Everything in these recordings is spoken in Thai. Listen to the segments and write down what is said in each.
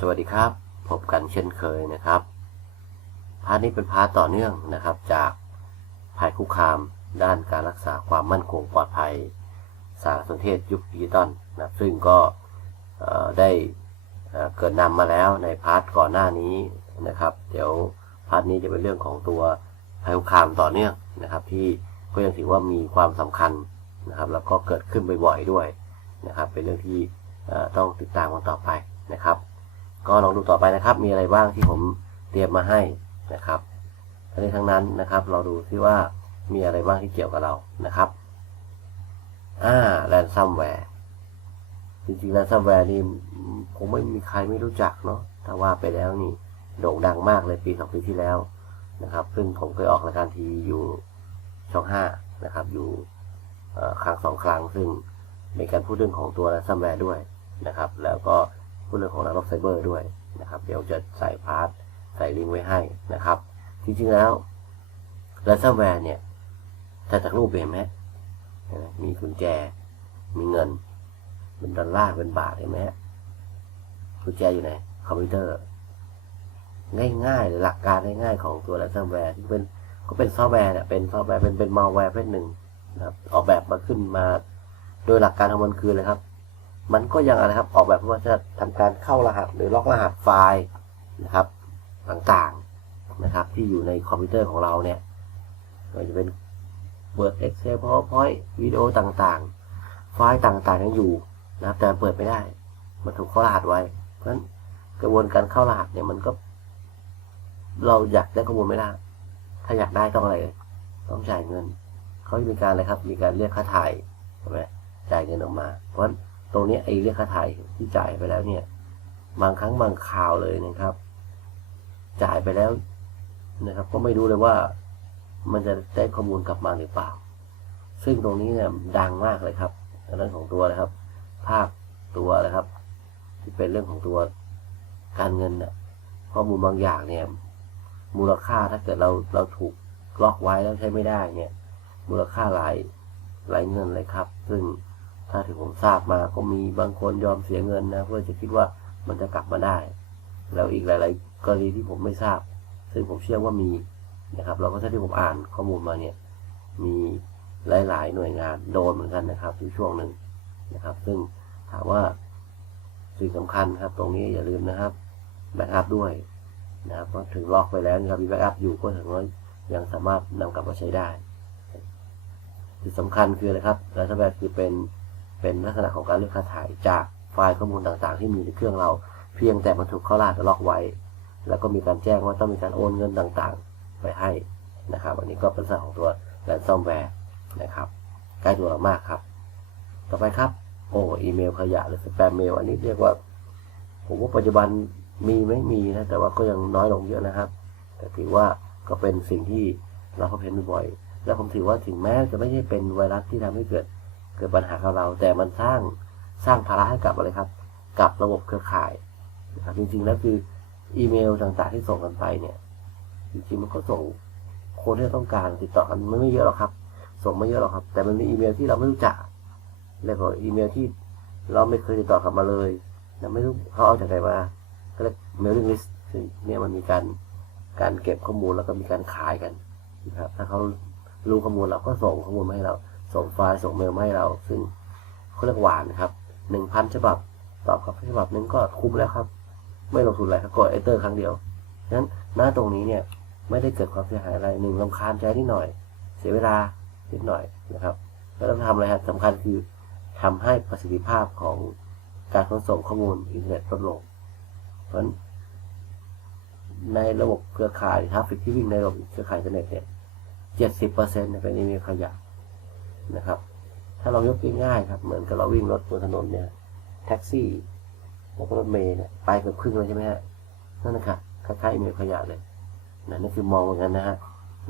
สวัสดีครับ พบกันเช่นเคยนะครับ พาร์ทนี้เป็นพาร์ทต่อเนื่องนะครับ จากภัยคุกคาม ด้านการรักษาความมั่นคงปลอดภัย สารสนเทศยุคดิจิตอลนะซึ่งก็ได้เกิดนำมาแล้วในพาร์ทก่อนหน้านี้นะครับ เดี๋ยวพาร์ทนี้จะเป็นเรื่องของตัวภัยคุกคามต่อเนื่องนะครับ ที่ก็ยังถือว่ามีความสำคัญนะครับ แล้วก็เกิดขึ้นบ่อยๆด้วยนะครับ เป็นเรื่องที่ต้องติดตามกันต่อไปนะครับ ก็ลองดูต่อไปนะครับ มีอะไรบ้างที่ผมเตรียมมาให้นะครับทั้งนี้ทั้งนั้นนะครับ เราดูซิว่ามีอะไรบ้างที่เกี่ยวกับเรานะครับอ่าแรนซัมแวร์จริงๆแรนซัมแวร์นี่ผมไม่มีใครไม่รู้จักเนาะถ้าว่าไปแล้วนี่โด่งดังมากเลยปีสองปีที่แล้วนะครับ ซึ่งผมเคยออกรายการทีวีอยู่ช่องห้านะครับ อยู่ครั้งสองครั้งซึ่งมีการพูดเรื่องของตัวแรนซัมแวร์ด้วยนะครับ แล้วก็ พูดเรื่องของนักรบไซเบอร์ด้วยนะครับ เดี๋ยวจะใส่พาร์ทใส่ลิงก์ไว้ให้นะครับ จริงๆแล้วแรนซัมแวร์เนี่ยถ้าจากรูปเห็นไหมมีกุญแจ มีเงิน เป็นดอลลาร์ เป็นบาทเห็นไหมฮะกุญแจอยู่ไหน คอมพิวเตอร์ ง่ายๆหลักการง่ายๆของตัวแรนซัมแวร์ที่เป็นก็เป็นซอฟต์แวร์เนี่ยเป็นซอฟต์แวร์เป็นเป็นมาแวร์เป็นหนึ่งนะครับออกแบบมาขึ้นมา โดยหลักการของมันคือเลยครับ มันก็ยังอะไรครับออกแบบเพื่อจะทำการเข้ารหัสหรือล็อกรหัสไฟล์นะครับต่างๆนะครับที่อยู่ในคอมพิวเตอร์ของเราเนี่ยไม่ว่าจะเป็น Word Excel PowerPoint วิดีโอต่างๆ ไฟล์ต่างๆยังอยู่นะครับแต่เปิดไม่ได้ มันถูกเข้ารหัสไว้ เพราะฉะนั้นกระบวนการเข้ารหัสเนี่ยมันก็ เราอยากได้ข้อมูลไม่ได้ถ้าอยากได้ต้องอะไรต้องจ่ายเงิน เขามีการอะไรครับ มีการเรียกค่าถ่ายใช่ไหมจ่ายเงินออกมา เพราะฉะนั้น ตรงนี้ไอ้เรียกค่าถ่ายที่จ่ายไปแล้วเนี่ย บางครั้งบางข่าวเลยนะครับ จ่ายไปแล้วนะครับ ก็ไม่รู้เลยว่ามันจะได้ข้อมูลกลับมาหรือเปล่า ซึ่งตรงนี้เนี่ยดังมากเลยครับเรื่องของตัวนะครับ ภาพตัวนะครับ ที่เป็นเรื่องของตัวการเงินเนี่ยข้อมูลบางอย่างเนี่ย มูลค่าถ้าเกิดเราเราถูกล็อกไว้แล้วใช้ไม่ได้เนี่ย มูลค่าหลายหลายเงินเลยครับ ซึ่ง ถ้าถึงผมทราบมาก็มีบางคนยอมเสียเงินนะ เพื่อจะคิดว่ามันจะกลับมาได้ แล้วอีกหลาย ๆ กรณีที่ผมไม่ทราบ ซึ่งผมเชื่อว่ามีนะครับแล้วก็ถ้าที่ผมอ่านข้อมูลมาเนี่ย มีหลาย ๆ หน่วยงานโดนเหมือนกันนะครับที่ช่วงหนึ่งนะครับ ซึ่งถามว่าสิ่งสำคัญครับ ตรงนี้อย่าลืมนะครับแบ็กอัพด้วยนะครับเพราะถึงล็อกไปแล้วนะครับมีแบ็กอัพอยู่ก็ถึงว่ายังสามารถนำกลับมาใช้ได้ที่สำคัญคืออะไรครับและถ้าแบบคือเป็น เป็นลักษณะของการเลือกค่าถ่ายจากไฟล์ข้อมูลต่างๆ ที่มีในเครื่องเรา เพียงแต่มันถูกเข้ารหัสล็อกไว้ แล้วก็มีการแจ้งว่าต้องมีการโอนเงินต่างๆ ไปให้นะครับ อันนี้ก็เป็นลักษณะของตัวแรนซอมแวร์นะครับใกล้ตัวเรามากครับ ต่อไปครับ โอ้อีเมลขยะหรือสแปมเมลอันนี้เรียกว่า ผมว่าปัจจุบันมีไม่มีนะ แต่ว่าก็ยังน้อยลงเยอะนะครับ แต่ถือว่าก็เป็นสิ่งที่เราพบเห็นบ่อย และผมถือว่าถึงแม้จะไม่ใช่เป็นไวรัสที่ทำให้เกิด เกิดปัญหากับเรา แต่มันสร้างสร้างภาระให้กับอะไรครับ กับระบบเครือข่ายนะครับจริงๆแล้วคืออีเมลต่างๆที่ส่งกันไปเนี่ยจริงๆมันก็ส่งคนที่ต้องการติดต่อกันมันไม่เยอะหรอกครับ ส่งไม่เยอะหรอกครับ แต่มันมีอีเมลที่เราไม่รู้จักแล้วก็อีเมลที่เราไม่เคยติดต่อกลับมาเลยนะไม่รู้เขาเอาจากไหนมาก็เรียก mailing list ซึ่งเนี่ยมันมีการการเก็บข้อมูลแล้วก็มีการขายกันนะครับถ้าเขารู้ข้อมูลเราก็ส่งข้อมูลมาให้เรา ส่งไฟล์ส่งเมลมาให้เรา ซึ่งเขาเรียกหวานนะครับหนึ่งพันฉบับตอบกับฉบับนึงก็คุ้มแล้วครับ ไม่ลงทุนอะไรครับกดเอเตอร์ครั้งเดียวฉะนั้นหน้าตรงนี้เนี่ยไม่ได้เกิดความเสียหายอะไรหนึ่งลำคาญใจนิดหน่อย เสียเวลานิดหน่อยนะครับแล้วต้องทำอะไรครับสำคัญคือทำให้ประสิทธิภาพของการขนส่งข้อมูลอินเทอร์เน็ตลดลง เพราะฉะนั้นในระบบเครือข่ายทราฟฟิกที่วิ่งในระบบเครือข่ายอินเทอร์เน็ตเนี่ยเจ็ดสิบเปอร์เซ็นต์เป็นอีเมลขยะ นะครับ ถ้าเรายกง่ายๆครับ เหมือนกับเราวิ่งรถบนถนนเนี่ย แท็กซี่แล้วก็รถเมล์เนี่ยไปเกือบครึ่งเลยใช่ไหมฮะนั่นนะครับคล้ายๆอีเมลขยะเลยนะนั่นคือมองเหมือนกันนะฮะ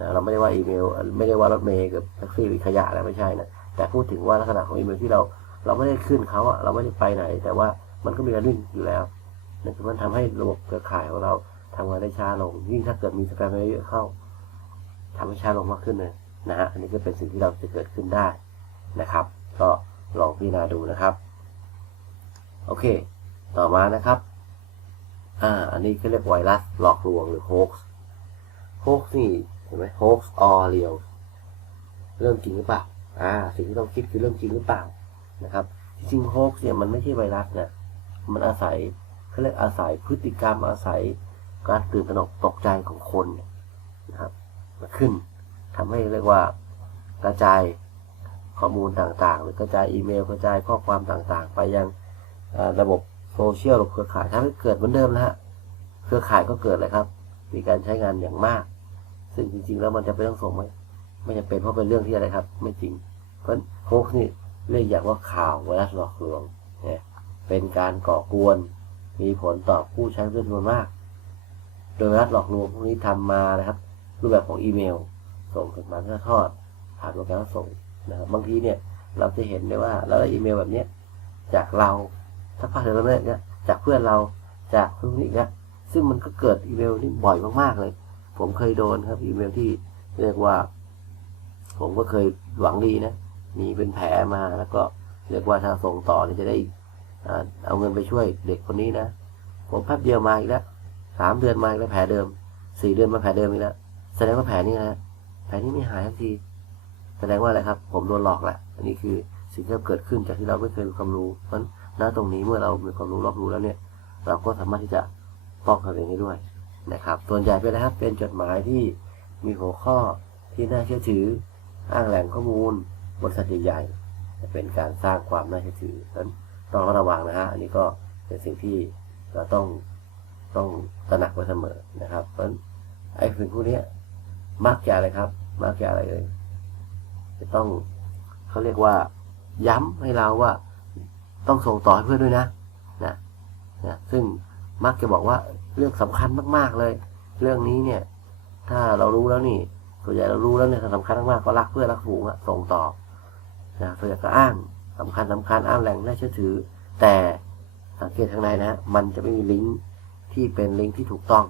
นะเราไม่ได้ว่าอีเมล ไม่ได้ว่ารถเมล์กับแท็กซี่เป็นขยะแล้วไม่ใช่นะแต่พูดถึงว่าลักษณะของอีเมลที่เรา เราไม่ได้ขึ้นเขาอะเราไม่ได้ไปไหน แต่ว่ามันก็มีการวิ่งอยู่แล้วนั่นคือมันทำให้ระบบเครือข่ายของเราทำงานได้ช้าลงยิ่งถ้าเกิดมีสแปมเยอะเข้าทำให้ช้าลงมากขึ้นเลย นะฮะอันนี้ก็เป็นสิ่งที่เราจะเกิดขึ้นได้นะครับ ก็ลองพิจารณาดูนะครับ โอเค ต่อมานะครับอ่าอันนี้เขาเรียกไวรัสหลอกลวงหรือโฮกส์โฮกส์นี่เห็นไหมโฮกส์ออเรียลเรื่องจริงหรือเปล่าอ่าสิ่งที่ต้องคิดคือเรื่องจริงหรือเปล่านะครับ จริงๆโฮกส์เนี่ยมันไม่ใช่ไวรัสนะมันอาศัยเขาเรียกอาศัยพฤติกรรมอาศัยการตื่นตระหนกตกใจของคนนะครับมาขึ้น ทำให้เรียกว่ากระจายข้อมูลต่างๆ หรือกระจายอีเมล กระจายข้อความต่างๆ ไปยังระบบโซเชียลหรือเครือข่ายทำให้เกิดเหมือนเดิมนะฮะเครือข่ายก็เกิดเลยครับ มีการใช้งานอย่างมาก ซึ่งจริงๆ แล้วมันจะเป็นต้องส่งไหมไม่จำเป็นเพราะเป็นเรื่องที่อะไรครับ ไม่จริง เพราะโฮกนี่เรียกอย่างว่าข่าวไวรัสหลอกลวงเนะเป็นการก่อกวน มีผลต่อผู้ใช้จำนวนมาก โดยไวรัสหลอกลวงพวกนี้ทำมานะครับ รูปแบบของอีเมล ส่งถึงมาเพื่อทอดผ่านโปรแกรมส่งนะครับบางทีเนี่ยเราจะเห็นได้ว่าเราได้อีเมลแบบเนี้ยจากเราถ้าพาเธอแล้วเนี่ยจากเพื่อนเราจากทุกนี้เนี่ยซึ่งมันก็เกิดอีเมลนี่บ่อยมากๆเลย ผมเคยโดนครับอีเมลที่เรียกว่า ผมก็เคยหวังดีนะมีเป็นแผลมาแล้วก็เรียกว่าถ้าส่งต่อจะได้เอาเงินไปช่วยเด็กคนนี้นะผมแป๊บเดียวมาอีกแล้วสามเดือนมาอีกแล้วแผลเดิมสี่เดือนมาแผลเดิมอีกแล้วแสดงว่าแผลนี้นะ แผลนี้ไม่หายทันที แสดงว่าอะไรครับ ผมโดนหลอกแหละ อันนี้คือสิ่งที่เกิดขึ้นจากที่เราไม่เคยมีความรู้ เพราะฉะนั้นตรงนี้เมื่อเรามีความรู้รอบรู้แล้วเนี่ย เราก็สามารถที่จะป้องกันเองได้ด้วยนะครับ ส่วนใหญ่เป็นนะครับ เป็นจดหมายที่มีหัวข้อที่น่าเชื่อถือ อ้างแหล่งข้อมูล บริษัทใหญ่ๆจะเป็นการสร้างความน่าเชื่อถือเพราะฉะนั้นต้องระมัดระวังนะฮะ อันนี้ก็เป็นสิ่งที่เราต้องต้องตระหนักไว้เสมอนะครับ เพราะฉะนั้นไอ้สิ่งพวกนี้ มักจะอะไรครับ มักจะอะไรเลยจะต้องเขาเรียกว่า ย้ำให้เราว่า ต้องส่งต่อให้เพื่อนด้วยนะนะนะซึ่งมักจะบอกว่าเรื่องสำคัญมาก ๆเลย เรื่องนี้เนี่ย ถ้าเรารู้แล้วนี่ส่วนใหญ่เรารู้แล้วเนี่ยสำคัญมากๆก็รักเพื่อนรักฝูงอะส่งต่อนะส่วนใหญ่ก็อ้างสำคัญสำคัญอ้างแหล่งน่าเชื่อถือ แต่สังเกตข้างในนะ มันจะไม่มีลิงก์ที่เป็นลิงก์ที่ถูกต้อง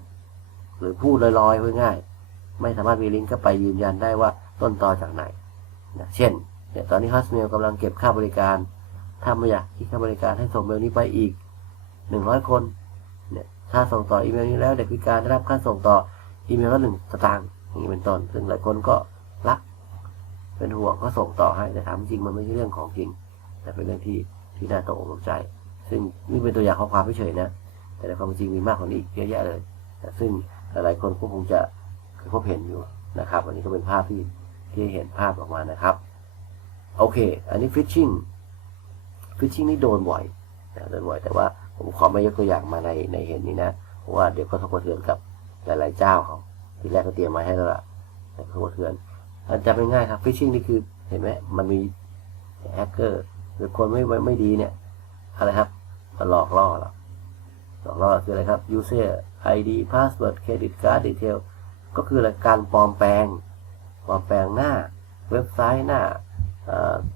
หรือพูดลอยๆเพื่อง่าย ไม่สามารถมีลิงก์ก็ไปยืนยันได้ว่าต้นตอจากไหนนะเช่นเนี่ยตอนนี้ฮัสเมลกำลังเก็บค่าบริการถ้าไม่อยากคิดค่าบริการให้ส่งเมลนี้ไปอีกหนึ่งร้อยคนเนี่ยถ้าส่งต่ออีเมลนี้แล้วเด็กพิการได้รับค่าส่งต่ออีเมลละหนึ่งสตางค์อย่างนี้เป็นต้นซึ่งหลายคนก็รัก เป็นห่วงก็ส่งต่อให้แต่ถามจริงมันไม่ใช่เรื่องของจริง แต่เป็นเรื่องที่ที่น่าตกอกตกใจ ซึ่งนี่เป็นตัวอย่างข้อความเฉยนะแต่ในความจริงมีมากกว่านี้อีกเยอะแยะเลย ซึ่งหลายๆคนก็คงจะ เคยพบเห็นอยู่นะครับ อันนี้ก็เป็นภาพที่ที่เห็นภาพออกมานะครับ โอเค อันนี้ฟิชชิงฟิชชิงนี่โดนบ่อยนะโดนบ่อยแต่ว่าผมขอไม่ยกตัวอย่างมาในในเห็นนี้นะเพราะว่าเดี๋ยวก็ทบกระเทือนกับหลาย ๆ เจ้าเขาทีแรกก็เตรียมมาให้แล้วล่ะแต่ทบกระเทือนอันจำง่ายครับฟิชชิงนี่คือเห็นไหมมันมีแฮกเกอร์หรือคนไม่ไม่ไม่ดีเนี่ยอะไรครับมาหลอกล่อเราหลอกล่อคืออะไรครับ user ID password credit card detail ก็คือการปลอมแปลง ปลอมแปลงหน้าเว็บไซต์หน้า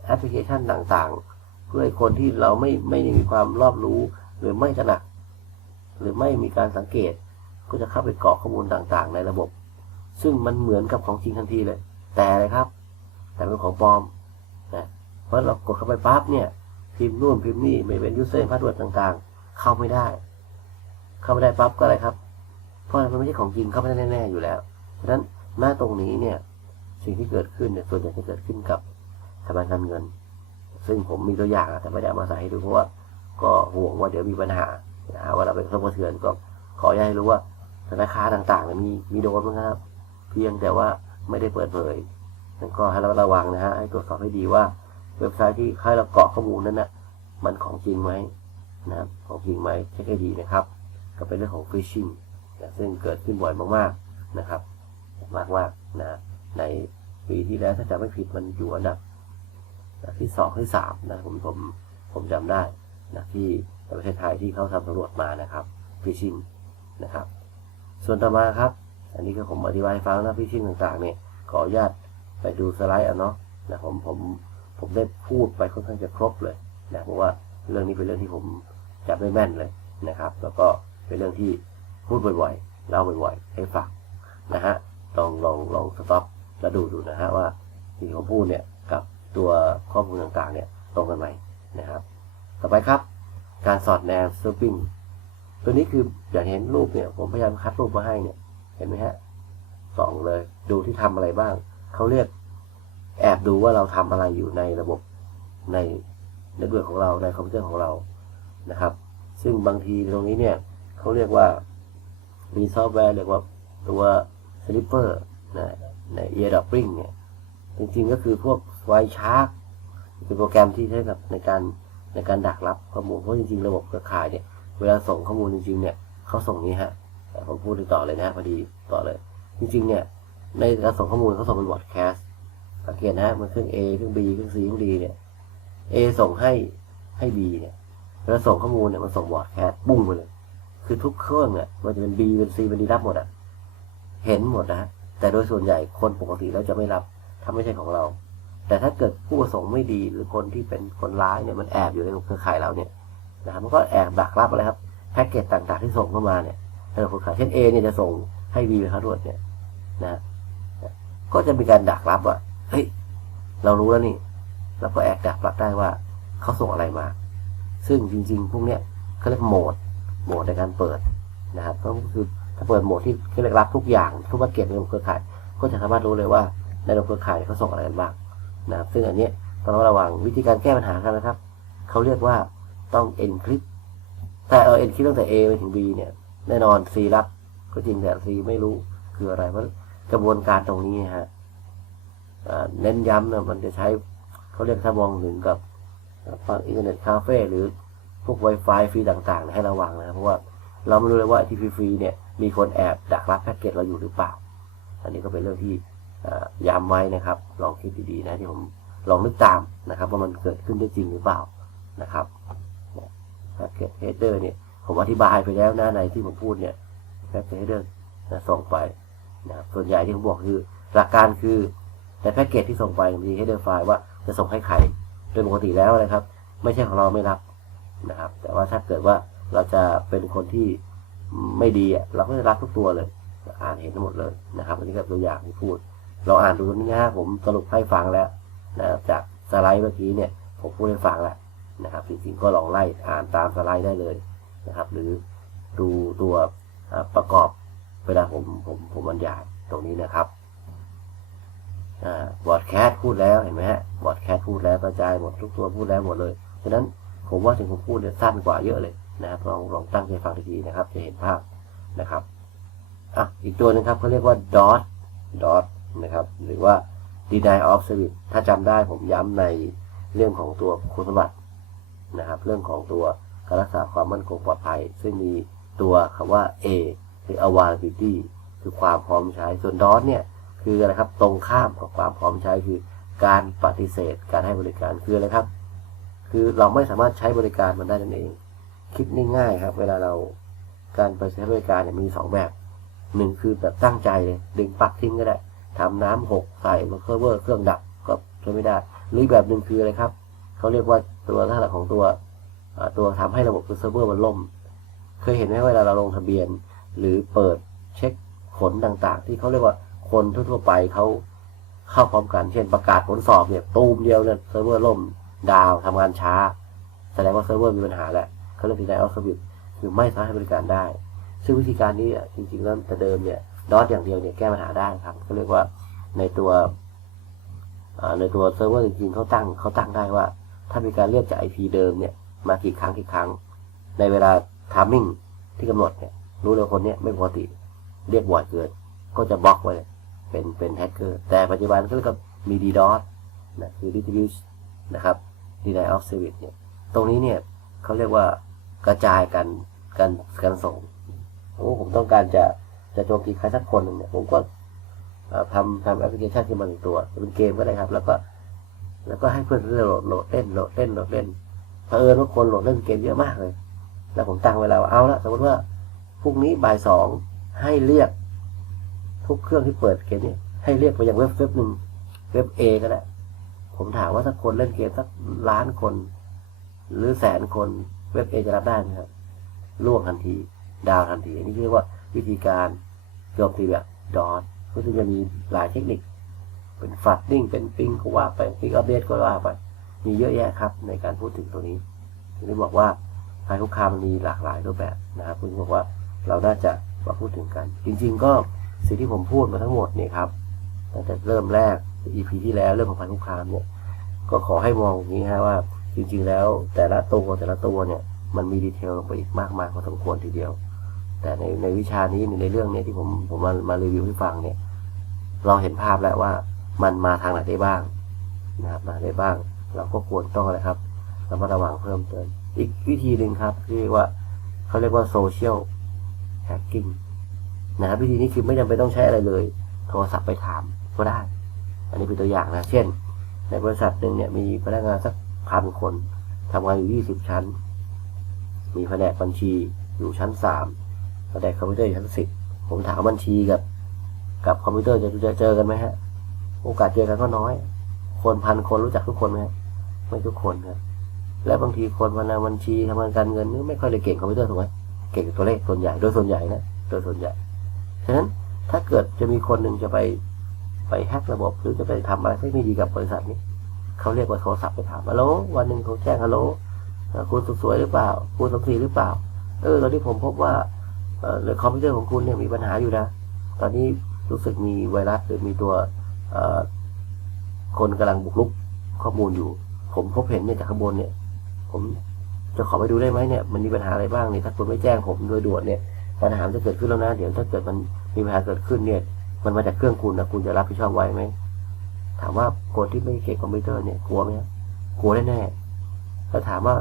แอปพลิเคชันต่างๆ เพื่อให้คนที่เราไม่ไม่ได้มีความรอบรู้หรือไม่ตระหนักหรือไม่มีการสังเกต ก็จะเข้าไปกรอกข้อมูลต่างๆ ในระบบ ซึ่งมันเหมือนกับของจริงทันทีเลย แต่เลยครับ แต่เป็นของปลอมนะเพราะเรากดเข้าไปปั๊บเนี่ย พิมพ์นู่นพิมพ์นี่ไม่เป็นยูเซอร์พาสเวิร์ดต่างๆ เข้าไม่ได้ เข้าไม่ได้ปั๊บก็อะไรครับ เพราะมันไม่ใช่ของจริงเข้าไม่ได้แน่ๆอยู่แล้ว ฉะนั้นหน้าตรงนี้เนี่ยสิ่งที่เกิดขึ้นเนี่ยส่วนใหญ่จะเกิดขึ้นกับสถาบันการเงิน ซึ่งผมมีตัวอย่างอะแต่ไม่ได้ามาใส่ให้ดูเพราะว่าก็ห่วงว่าเดี๋ยวมีปัญหานะฮะว่าเราเป็นกระทบกระเทือนก็ขออนุญาตให้รู้ว่าธนาคารต่างๆเนี่ยมีมีโดนมั้งครับ เพียงแต่ว่าไม่ได้เปิดเผยนั่นก็ให้เราระวังนะฮะให้ตรวจสอบให้ดีว่าเว็บไซต์ที่ให้เราเกาะข้อมูลนั้นนะมันของจริงไหมนะครับของจริงไหมเช็คให้ดีนะครับ ก็เป็นเรื่องของฟิชชิงนะซึ่งเกิดขึ้นบ่อยมากๆนะครับ มากมากนะในปีที่แล้วถ้าจำไม่ผิดมันอยู่อันดับที่สองที่สามนะผมผมผมจำได้นะที่ประเทศไทยที่เขาทำสำรวจมานะครับฟิชชิงนะครับ ส่วนต่อมาครับ อันนี้ก็ผมอธิบายฟังนะฟิชชิงต่างๆเนี่ยขออนุญาตไปดูสไลด์เอาเนาะนะผมผมผมได้พูดไปค่อนข้างจะครบเลยนะเพราะว่าเรื่องนี้เป็นเรื่องที่ผมจำได้แม่นเลยนะครับ แล้วก็เป็นเรื่องที่พูดบ่อยๆเล่าบ่อยๆให้ฟังนะฮะ ลองลองลองสต็อปแล้วดูดูนะฮะว่าสิ่งที่พูดเนี่ยกับตัวข้อมูลต่างๆเนี่ยตรงกันไหมนะครับ ต่อไปครับ การสอดแนมซูปิ้งตัวนี้คืออยางเห็นรูปเนี่ยผมพยายามคัดรูปมาให้เนี่ยเห็นไหมฮะส่องเลยดูที่ทำอะไรบ้างเขาเรียกแอบดูว่าเราทำอะไรอยู่ในระบบในในเบือของเราในคอมพิวเตอร์ของเรานะครับ ซึ่งบางทีตรงนี้เนี่ยเขาเรียกว่ามีซอฟต์แวร์เรียกว่าตัว Slipper นะใน eardropping เนี่ยจริงๆก็คือพวกไวชาร์กเป็นโปรแกรมที่ใช้กับในการในการดักรับข้อมูลเพราะจริงๆ ระบบเครือข่ายเนี่ยเวลาส่งข้อมูลจริงๆเนี่ยเขาส่งนี้ฮะผมพูดต่อเลยนะพอดีต่อเลย จริงๆเนี่ยในการส่งข้อมูลเขาส่งเป็นวอร์ดแคสสังเกตนะมันเครื่อง A เครื่อง B เครื่อง C เครื่อง D เนี่ย A ส่งให้ให้ B เนี่ยเวลาส่งข้อมูลเนี่ยมันส่งวอร์ดแคสบุ้งไปเลย คือทุกเครื่องเนี่ยมันจะเป็น B เป็น C เป็น D รับหมดอะ เห็นหมดนะฮะแต่โดยส่วนใหญ่คนปกติแล้วจะไม่รับถ้าไม่ใช่ของเรา แต่ถ้าเกิดผู้ประสงค์ไม่ดีหรือคนที่เป็นคนร้ายเนี่ยมันแอบอยู่ในเครือข่ายเราเนี่ยนะครับมันก็แอบดักรับอะไรครับแพ็กเกจต่างๆที่ส่งเข้ามาเนี่ยในเครือข่ายเช่น A เนี่ยจะส่งให้ B ไปครับรวดเนี่ยนะก็จะมีการดักรับว่าเฮ้ยเรารู้แล้วนี่เราก็แอบดักรับได้ว่าเขาส่งอะไรมา ซึ่งจริง ๆ พวกเนี้ยเขาเรียกโหมดโหมดในการเปิดนะครับก็คือ ถ้าเปิดโหมดที่เรียกรับทุกอย่างทุกแพ็กเกจในระบบเครือข่าย ก็จะสามารถรู้เลยว่าในระบบเครือข่ายเขาส่งอะไรกันบ้างนะครับซึ่งอันนี้ต้องระวังวิธีการแก้ปัญหากันนะครับ เขาเรียกว่าต้อง encrypt แต่เออ encrypt ตั้งแต่ A ไปถึง B เนี่ยแน่นอน C รับก็จริงแต่ C ไม่รู้คืออะไรเพราะกระบวนการตรงนี้ฮะเน้นย้ำนะมันจะใช้เขาเรียกถ้ามองถึงกับฟังอินเทอร์เน็ตคาเฟ่หรือพวก Wi-Fi ฟรีต่างๆ ให้ระวังนะเพราะว่า เราไม่รู้เลยว่าที่ฟรีๆเนี่ยมีคนแอบดักรับแพ็กเกจเราอยู่หรือเปล่า อันนี้ก็เป็นเรื่องที่อ่าย้ำไว้นะครับ ลองคิดดีๆนะที่ผมลองนึกตามนะครับ ว่ามันเกิดขึ้นได้จริงหรือเปล่านะครับแพ็กเกจเฮดเดอร์เนี่ยผมอธิบายไปแล้วนะในที่ผมพูดเนี่ยแพ็กเกจเฮดเดอร์ส่งไปนะครับส่วนใหญ่ที่ผมบอกคือหลักการคือในแพ็กเกจที่ส่งไปมี header file ว่าจะส่งให้ใครโดยปกติแล้วนะครับ ไม่ใช่ของเราไม่รับนะครับ แต่ว่าถ้าเกิดว่า เราจะเป็นคนที่ไม่ดีเราก็จะรับทุกตัวเลย อ่านเห็นทั้งหมดเลยนะครับ อันนี้ก็ตัวอย่างที่พูด เราอ่านดูนี่นะผมสรุปให้ฟังแล้วนะครับจากสไลด์เมื่อกี้เนี่ย ผมพูดให้ฟังแล้วนะครับจริงๆก็ลองไล่อ่านตามสไลด์ได้เลยนะครับ หรือดูตัวประกอบเวลาผมผมผมบรรยายตรงนี้นะครับบอร์ดแคสพูดแล้วเห็นไหมฮะบอร์ดแคสพูดแล้วกระจายหมดทุกตัวพูดแล้วหมดเลยฉะนั้นผมว่าถึงผมพูดเนี่ยสั้นกว่าเยอะเลย นะครับลองลองตั้งใจฟังดีๆนะครับ จะเห็นภาพนะครับอะอีกตัวหนึงครับเขาเรียกว่า dot dot นะครับ หรือว่า deny of service ถ้าจำได้ผมย้ำในเรื่องของตัวคุณสมบัตินะครับ เรื่องของตัวการรักษาความมั่นคงปลอดภัย ซึ่งมีตัวคำว่า A คือ availability คือความพร้อมใช้ ส่วน dot เนี่ยคืออะไรครับ ตรงข้ามกับความพร้อมใช้คือการปฏิเสธ การให้บริการคืออะไรครับ คือเราไม่สามารถใช้บริการมันได้นั่นเอง คิดง่ายๆครับ เวลาเราการไปใช้บริการเนี่ยมีสองแบบหนึ่งคือแบบตั้งใจเลยดึงปลั๊กทิ้งก็ได้ทำน้ำหกใส่มาเครื่องเวอร์เครื่องดับก็ใช้ไม่ได้หรือแบบหนึ่งคืออะไรครับเขาเรียกว่าตัวลักษณะของตัวตัวทำให้ระบบเซิร์ฟเวอร์มันล่ม เคยเห็นไหมเวลาเราลงทะเบียน หรือเปิดเช็คผลต่างๆ ที่เขาเรียกว่าคนทั่วๆไปเขาเข้าพร้อมกัน เช่นประกาศผลสอบเนี่ยตูมเดียวเนี่ยเซิร์ฟเวอร์ล่มดาวทำงานช้า แสดงว่าเซิร์ฟเวอร์มีปัญหาแหละ เขาเรียก denial of service คือไม่สามารถให้บริการได้ ซึ่งวิธีการนี้อะจริงๆแล้วแต่เดิมเนี่ยดอทอย่างเดียวเนี่ยแก้ปัญหาได้ครับเขาเรียกว่าในตัวในตัวเซิร์ฟเวอร์จริงๆเขาตั้งเขาตั้งได้ว่า ถ้ามีการเรียกจาก IP เดิมเนี่ยมากี่ครั้งกี่ครั้ง ในเวลา timing ที่กำหนดเนี่ยรู้เลยคนเนี้ยไม่ปกติเรียกบ่อยเกินก็จะบล็อกไว้เลยเป็นเป็นแฮกเกอร์แต่ปัจจุบันก็เรียกว่ามี DDoS นะคือ Diffuse นะครับ Denial of Service เนี่ยตรงนี้เนี่ยเขาเรียกว่า กระจายกันกันกันส่งโอ้ผมต้องการจะจะโจมตีใครสักคนหนึ่งเนี่ยผมก็ทำทำแอปพลิเคชันขึ้นมาหนึ่งตัวเป็นเกมก็ได้ครับ แล้วก็ แล้วก็ให้เพื่อนโหลดโหลดเล่นโหลดเล่นโหลดเล่นเผอิญว่าคนโหลดเล่นเกมเยอะมากเลย แล้วผมตั้งเวลาว่าเอาละสมมติว่าพรุ่งนี้บ่ายสองให้เรียก ทุกเครื่องที่เปิดเกมนี้ให้เรียกไปยังเว็บเว็บหนึ่งเว็บเอก็ได้ผมถามว่าถ้าคนเล่นเกมสักล้านคน หรือแสนคน เว็บเอจะรับได้ไหมครับล่วงทันที ดาวทันที อันนี้เรียกว่าวิธีการโจมตีแบบดอทก็ซึ่งจะมีหลายเทคนิค เป็นฟัดดิ้งเป็นปิงก็ว่าไปปิงอัปเดตก็ว่าไป มีเยอะแยะครับในการพูดถึงตัวนี้ถึงได้บอกว่าภัยคุกคามมันมีหลากหลายรูปแบบนะครับคุณบอกว่าเราน่าจะมาพูดถึงกัน จริง ๆ ก็สิ่งที่ผมพูดมาทั้งหมดเนี่ยครับตั้งแต่เริ่มแรก EP ที่แล้วเรื่องของภัยคุกคามเนี่ยก็ขอให้มองอย่างนี้ฮะว่า จริงๆแล้วแต่ละตัวแต่ละตัวเนี่ยมันมีดีเทลลงไปอีกมากมายพอสมควรทีเดียว แต่ในในวิชานี้ในเรื่องเนี้ที่ผมผมมามารีวิวให้ฟังเนี่ย เราเห็นภาพแล้วว่ามันมาทางไหนได้บ้างนะครับมาได้บ้าง เราก็ควรต้องอะไรครับระมัดระวังเพิ่มเติมอีกวิธีหนึ่งครับที่เรียกว่าเขาเรียกว่าโซเชียลแฮกกิ้งนะครับวิธีนี้คือไม่จำเป็นต้องใช้อะไรเลย โทรศัพท์ไปถามก็ได้ อันนี้เป็นตัวอย่างนะ เช่น ในบริษัทหนึ่งเนี่ยมีพนักงานสัก พันคนทำงานอยู่20ชั้น มีแผนกบัญชีอยู่ชั้น3แผนกคอมพิวเตอร์อยู่ชั้น10ผมถามบัญชีกับกับคอมพิวเตอร์จะจะเจอกันไหมฮะ โอกาสเจอกันก็น้อย คนพันคนรู้จักทุกคนไหมฮะไม่ทุกคนครับและบางทีคนพนักบัญชีทำงานการเงินนี่ไม่ค่อยได้เก่งคอมพิวเตอร์ถูกไหมเก่งตัวเลขส่วนใหญ่โดยส่วนใหญ่นะโดยส่วนใหญ่ฉะนั้นถ้าเกิดจะมีคนหนึ่งจะไปไปแฮกระบบหรือจะไปทำอะไรที่ไม่ดีกับบริษัทนี้ เขาเรียกว่าโทรศัพท์ไปถามฮัลโหลวันหนึ่งโทรแจ้งฮัลโหลคุณสุสวยหรือเปล่า คุณสมศรีหรือเปล่า เออตอนนี้ผมพบว่าเอ่อคอมพิวเตอร์ของคุณเนี่ยมีปัญหาอยู่นะ ตอนนี้รู้สึกมีไวรัสหรือมีตัวคนกำลังบุกรุกข้อมูลอยู่ ผมพบเห็นเนี่ยจากข้างบนเนี่ย ผมจะขอไปดูได้ไหมเนี่ย มันมีปัญหาอะไรบ้างเนี่ย ถ้าคุณไม่แจ้งผมโดยด่วนเนี่ย ปัญหามจะเกิดขึ้นแล้วนะ เดี๋ยวถ้าเกิดมันมีปัญหาเกิดขึ้นเนี่ย มันมาจากเครื่องคุณนะคุณจะรับผิดชอบไว้ไหม ถามว่าคนที่ไม่เก่งคอมพิวเตอร์เนี่ยกลัวไหมกลัวแน่ๆแล้วถามว่า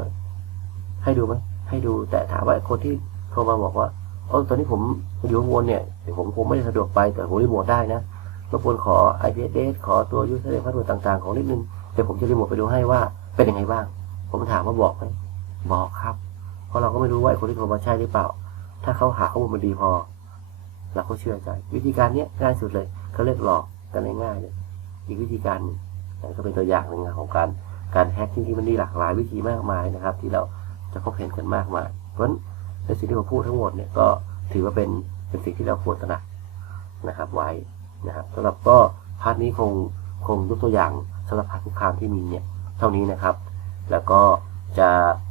ให้ดูไหมให้ดู แต่ถามว่าคนที่โทรมาบอกว่าเออตอนนี้ผมอยู่ข้างบนเนี่ยเดี๋ยวผมคงไม่ได้สะดวกไปแต่ผมรีโมทได้นะรบกวนขอ IP address ขอตัว user password ต่างๆ ของนิดนึงเดี๋ยวผมจะรีโมทไปดูให้ว่าเป็นยังไงบ้าง ผมถามว่าบอกไหมบอกครับ เพราะเราก็ไม่รู้ว่าไอ้คนที่โทรมาใช่หรือเปล่า ถ้าเขาหาข้อมูลมาดีพอเราก็เชื่อใจ วิธีการเนี้ยง่ายสุดเลยเขาเรียกหลอกกันง่ายๆเลย อีกวิธีการก็เป็นตัวอย่างหนึ่งของการการแฮกที่ที่มันมีหลากหลายวิธีมากมายนะครับ ที่เราจะพบเห็นกันมากมาย เพราะฉะนั้นในสิ่งที่ผมพูดทั้งหมดเนี่ยก็ถือว่าเป็นเป็นสิ่งที่เราควรตระหนักนะครับไว้นะครับสำหรับก็พาร์ทนี้คงคงยกตัวอย่างสำหรับภัยคุกคามที่มีเนี่ยเท่านี้นะครับ แล้วก็จะ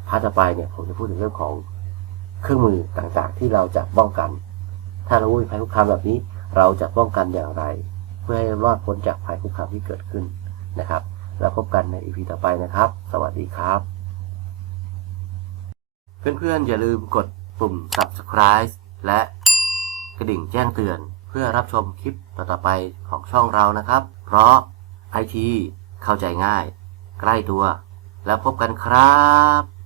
พาร์ทต่อไปเนี่ยผมจะพูดถึงเรื่องของเครื่องมือต่างๆ ที่เราจะป้องกัน ถ้าเรารู้ภัยคุกคามแบบนี้ เราจะป้องกันอย่างไร พื่อให้รอดพ้นจากภัยคุกคามที่เกิดขึ้นนะครับ แล้วพบกันในอีพีต่อไปนะครับ สวัสดีครับ เพื่อนๆ อย่าลืมกดปุ่ม subscribe และกระดิ่งแจ้งเตือน เพื่อรับชมคลิปต่อๆไปของช่องเรานะครับ เพราะไอทีเข้าใจง่าย ใกล้ตัว แล้วพบกันครับ